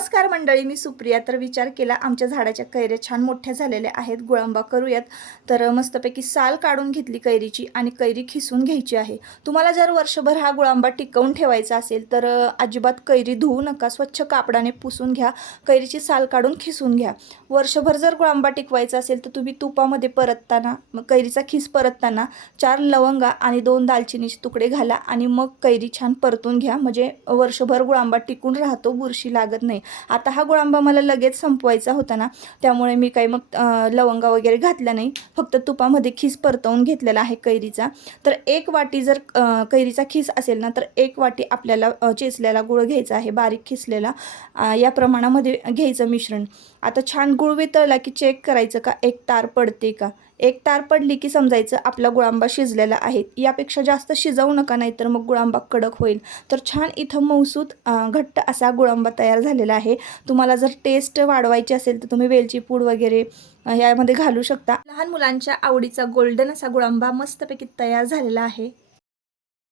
नमस्कार मंडळी, मी सुप्रिया. तर विचार केला आमच्या झाडाच्या कैऱ्या छान मोठ्या झालेल्या आहेत, गुळांबा करूयात. तर मस्तपैकी साल काढून घेतली कैरीची आणि कैरी खिसून घ्यायची आहे. तुम्हाला जर वर्षभर हा गुळांबा टिकवून ठेवायचा असेल तर अजिबात कैरी धुवू नका, स्वच्छ कापडाने पुसून घ्या, कैरीची साल काढून खिसून घ्या. वर्षभर जर गुळांबा टिकवायचा असेल तर तुम्ही तुपामध्ये परतताना, कैरीचा खिस परतताना 4 लवंगा आणि 2 दालचिनीचे तुकडे घाला आणि मग कैरी छान परतून घ्या. म्हणजे वर्षभर गुळांबा टिकून राहतो, बुरशी लागत नाही. आता हा गुळांबा मला लगेच संपवायचा होता ना, त्यामुळे मी काही मग लवंगा वगैरे घातल्या नाही, फक्त तुपामध्ये खीस परतवून घेतलेला आहे कैरीचा. तर 1 वाटी जर कैरीचा खीस असेल ना, तर 1 वाटी आपल्याला चेचलेला गुळ घ्यायचा आहे, बारीक खिसलेला. या प्रमाणामध्ये घ्यायचं मिश्रण. आता छान गुळ वितळला की चेक करायचं का एक तार पडते का. एक तार पडली की समजायचं आपला गुळांबा शिजलेला आहे. यापेक्षा जास्त शिजवू नका, नाहीतर मग गुळांबा कडक होईल. तर छान इथं मऊसूत घट्ट असा गुळांबा तयार झालेला आहे. तुम्हाला जर टेस्ट वाढवायची असेल तर तुम्ही वेलची पूड वगैरे यामध्ये घालू शकता. लहान मुलांच्या आवडीचा गोल्डन असा गुळांबा मस्तपैकी तयार झालेला आहे.